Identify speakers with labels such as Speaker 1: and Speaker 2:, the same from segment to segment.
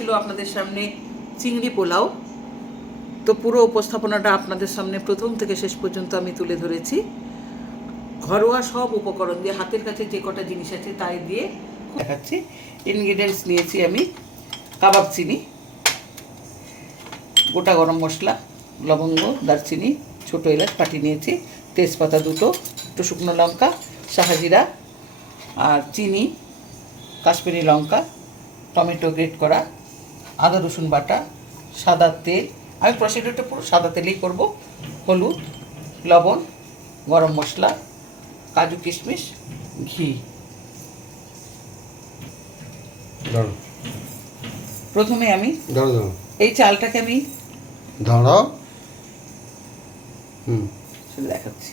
Speaker 1: ছিল আপনাদের সামনে চিংড়ি পোলাও। তো পুরো উপস্থাপনাটা আপনাদের সামনে প্রথম থেকে শেষ পর্যন্ত আমি তুলে ধরেছি। ঘরোয়া সব উপকরণ দিয়ে হাতের কাছে যে কটা জিনিস আছে তাই দিয়ে দেখাচ্ছি। ইনগ্রিডিয়েন্টস নিয়েছি আমি কাবাব চিনি, গোটা গরম মশলা, লবঙ্গ, দারচিনি, ছোটো এলাচ পাটি নিয়েছি, তেজপাতা দুটো, একটু শুকনো লঙ্কা শাহাজিরা আর চিনি, কাশ্মীরি লঙ্কা, টমেটো গ্রেট করা। আদা রসুন বাটা সাদা তেল। আমি প্রসিডিউরটা পুরো সাদা তেলেই করব। হলুদ লবণ গরম মশলা কাজু কিশমিশ ঘি। প্রথমে আমি এই চালটাকে আমি
Speaker 2: ধরো হুম।
Speaker 1: সেটা দেখাচ্ছি।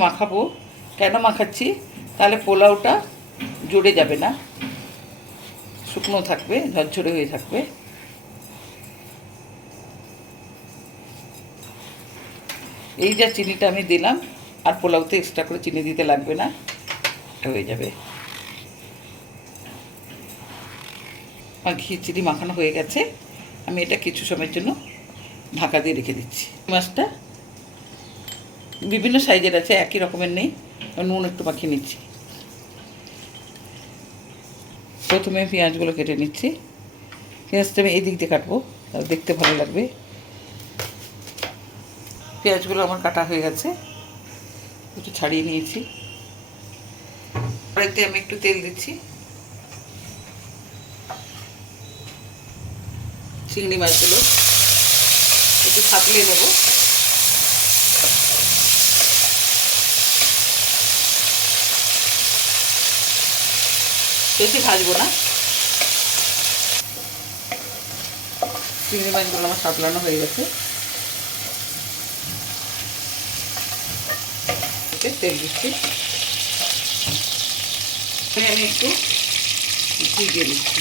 Speaker 1: মাখাবো। কেন মাখাচ্ছি? তাহলে পোলাওটা জুড়ে যাবে না। শুকনো থাকবে, ঝরঝরে হয়ে থাকবে। এই যা চিনিটা আমি দিলাম, আর পোলাওতে এক্সট্রা করে চিনি দিতে লাগবে না, এটা হয়ে যাবে। আমার ঘি চিনি মাখানো হয়ে গেছে। আমি এটা কিছু সময়ের জন্য ঢাকা দিয়ে রেখে দিচ্ছি। মাছটা বিভিন্ন সাইজের আছে, একই রকমের নেই। নুন একটু মাখিয়ে নিচ্ছি। প্রথমে পেঁয়াজগুলো কেটে নিচ্ছি। পেঁয়াজটা আমি এই দিক দিয়ে কাটবো, তাহলে দেখতে ভালো লাগবে। পেঁয়াজগুলো আমার কাটা হয়ে গেছে। একটু ছাড়িয়ে নিয়েছি। কড়াইতে আমি একটু তেল দিচ্ছি। চিংড়ি মাছগুলো একটু থাকলে নেব বেশি ভাজবো না। চিংড়ি মাছগুলো আমার সাতলানো হয়ে গেছে। তেল দিচ্ছি। আমি একটু দিচ্ছি।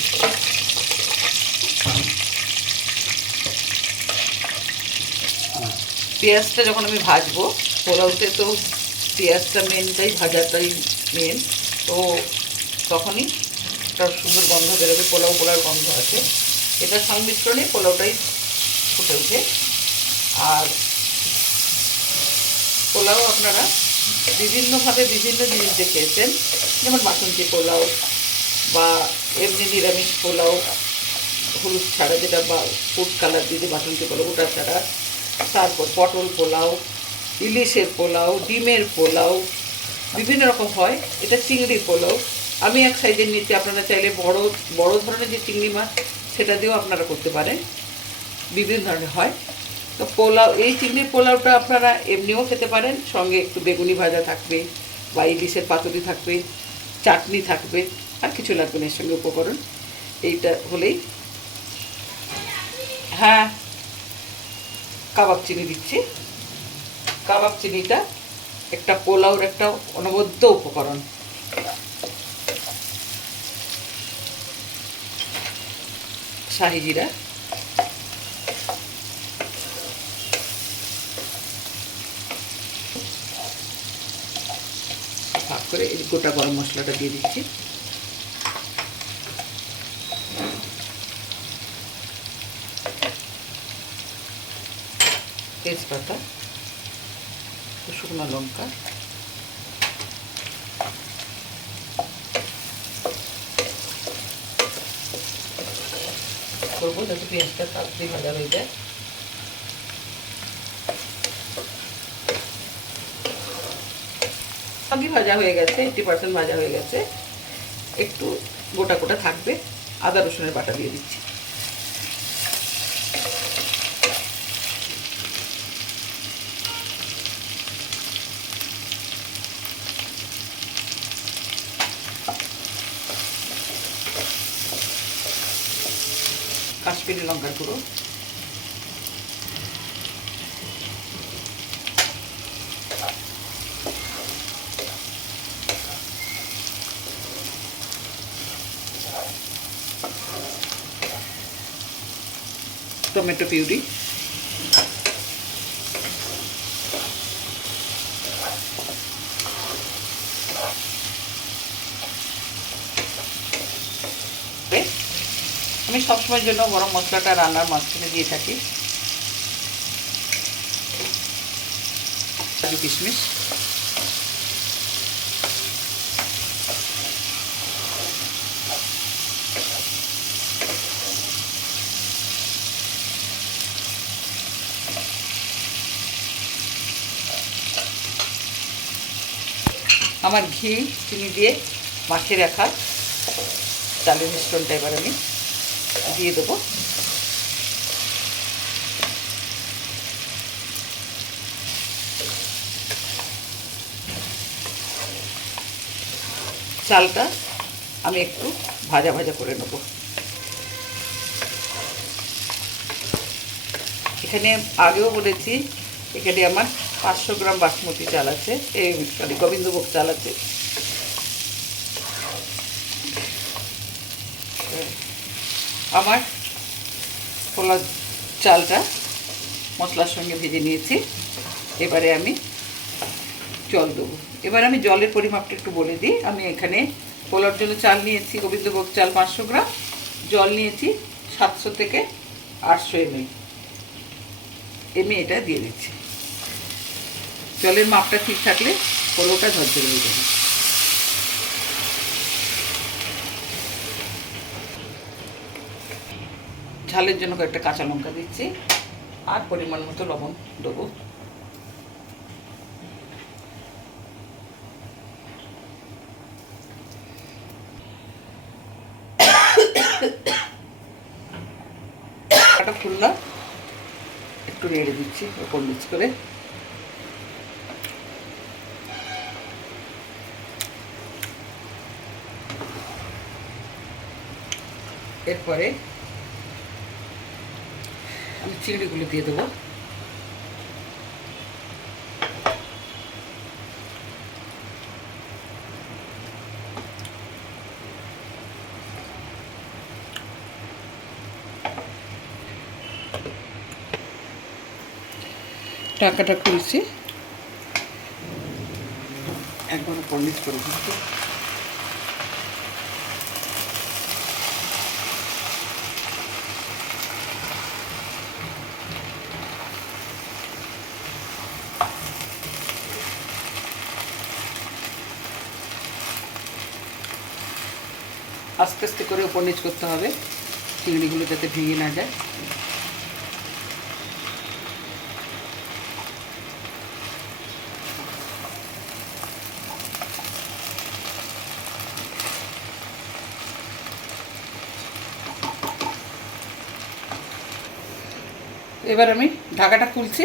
Speaker 1: পেঁয়াজটা যখন আমি ভাজবো, পোলাওতে তো পেঁয়াজটা মেনটাই ভাজাটাই মেন তো তখনই একটা সুন্দর গন্ধ বেরোবে, পোলাও পোলার গন্ধ আছে। এটার সংমিশ্রণে পোলাওটাই ফুটে ওঠে। আর পোলাও আপনারা বিভিন্নভাবে বিভিন্ন জিনিস দিয়ে খেয়েছেন যেমন বাসন্তী পোলাও বা এমনি নিরামিষ পোলাও, হলুদ ছাড়া যেটা বা ফুড কালার দিয়ে বাসন্তী পোলাও, ওটা ছাড়া। তারপর পটল পোলাও, ইলিশের পোলাও, ডিমের পোলাও, বিভিন্ন রকম হয়। এটা চিংড়ি পোলাও আমি এক সাইজের নিচে আপনারা চাইলে বড় বড় ধরনের যে চিংড়ি মাছ, সেটা দিয়েও আপনারা করতে পারেন। বিভিন্ন ধরনের হয়। তো পোলাও, এই চিংড়ির পোলাওটা আপনারা এমনিও খেতে পারেন, সঙ্গে একটু বেগুনি ভাজা থাকবে বা ইলিশের পাতুরি থাকবে, চাটনি থাকবে, আর কিছু লাগবে না, এর সঙ্গে উপকরণ। এইটা হলেই হ্যাঁ কাবাব চিনি দিচ্ছি। কাবাব চিনিটা একটা পোলাওর একটা অনবদ্য উপকরণ। শাহি জিরা। ভাগ করে গোটা গরম মশলাটা দিয়ে দিচ্ছি। তেজপাতা শুকনো লঙ্কা করব, যাতে পেঁয়াজটা তাড়াতাড়ি ভাজা হয়ে যায়। আগে ভাজা হয়ে গেছে এইটি পার্সেন্ট ভাজা হয়ে গেছে। একটু গোটা গোটা থাকবে। আদা রসুনের বাটা দিয়ে দিচ্ছি। কাশ্মীরি লঙ্কার গুঁড়ো। Tomato puree. আমি সবসময়ের জন্য গরম মশলাটা রান্নার মাঝখানে দিয়ে থাকি। কাজু কিশমিশ। আমার ঘি, চিনি দিয়ে মাখিয়ে রাখা। চালের মিশ্রণটা এবার আমি দিয়ে দেবো। চালটা আমি একটু ভাজা ভাজা করে নেব। এখানে আগেও বলেছি, এখানে আমার পাঁচশো গ্রাম বাসমতি চাল আছে, এই সরি, গোবিন্দভোগ চাল আছে। আমার পোলা চালটা মশলার সঙ্গে ভেজে নিয়েছি। এবারে আমি জল দেবো। এবার আমি জলের পরিমাপটা একটু বলে দিই। আমি এখানে পোলার জন্য চাল নিয়েছি, গোবিন্দভোগ চাল পাঁচশো গ্রাম, জল নিয়েছি সাতশো থেকে আটশো এমএল। এমএ এটা দিয়ে দিচ্ছি। জলের মাপটা ঠিক থাকলে পোলোটা ঝরঝরে হয়ে যাবে। ঝালের জন্য কয়েকটা কাঁচা লঙ্কা দিচ্ছি, আর পরিমাণ মতো লবণ দেবো। কাটা ফুলনা একটু নেড়ে দিচ্ছি ওপর নিচ করে। এরপরে চিংড়িগুলো দিয়ে দেবো। টাকাটা খুলছি। একবার পন্ডিত করে দিচ্ছি। আস্তে আস্তে করে উপর নিচ করতে হবে। চিংড়িগুলো যাতে ভেঙে না যায়। এবার আমি ঢাকাটা খুলছি।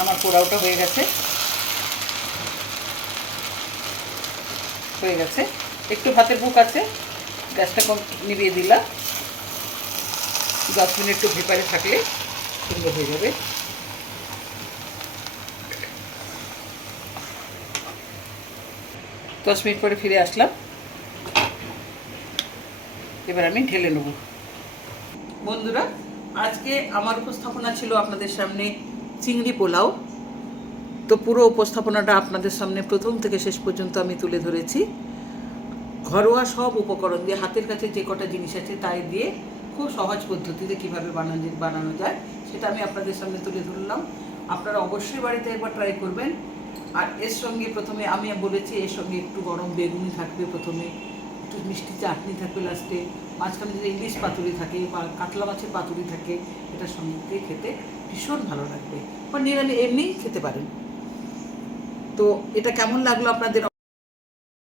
Speaker 1: আমার পোড়াওটা হয়ে গেছে। হয়ে গেছে। একটু ভাতের বুক আছে, গ্যাসটা কম নিভিয়ে দিলাম। দশ মিনিট একটু ভেপারে থাকলে সুন্দর হয়ে যাবে। দশ মিনিট পরে ফিরে আসলাম। এবার আমি ঢেলে নেব। বন্ধুরা, আজকে আমার উপস্থাপনা ছিল আপনাদের সামনে চিংড়ি পোলাও। তো পুরো উপস্থাপনাটা আপনাদের সামনে প্রথম থেকে শেষ পর্যন্ত আমি তুলে ধরেছি। ঘরোয়া সব উপকরণ দিয়ে হাতের কাছে যে কটা জিনিস আছে তাই দিয়ে খুব সহজ পদ্ধতিতে কীভাবে বানানো বানানো যায়, সেটা আমি আপনাদের সামনে তুলে ধরলাম। আপনারা অবশ্যই বাড়িতে একবার ট্রাই করবেন। আর এর সঙ্গে প্রথমে আমি বলেছি, এর সঙ্গে একটু গরম বেগুনি থাকবে প্রথমে, একটু মিষ্টি চাটনি থাকবে লাস্টে মাঝখানে যদি ইলিশ পাতুরি থাকে বা কাতলা মাছের পাতুরি থাকে এটার সঙ্গে খেতে ভীষণ ভালো লাগবে। বা নিরামি এমনিই খেতে পারেন। তো এটা কেমন লাগল আপনাদের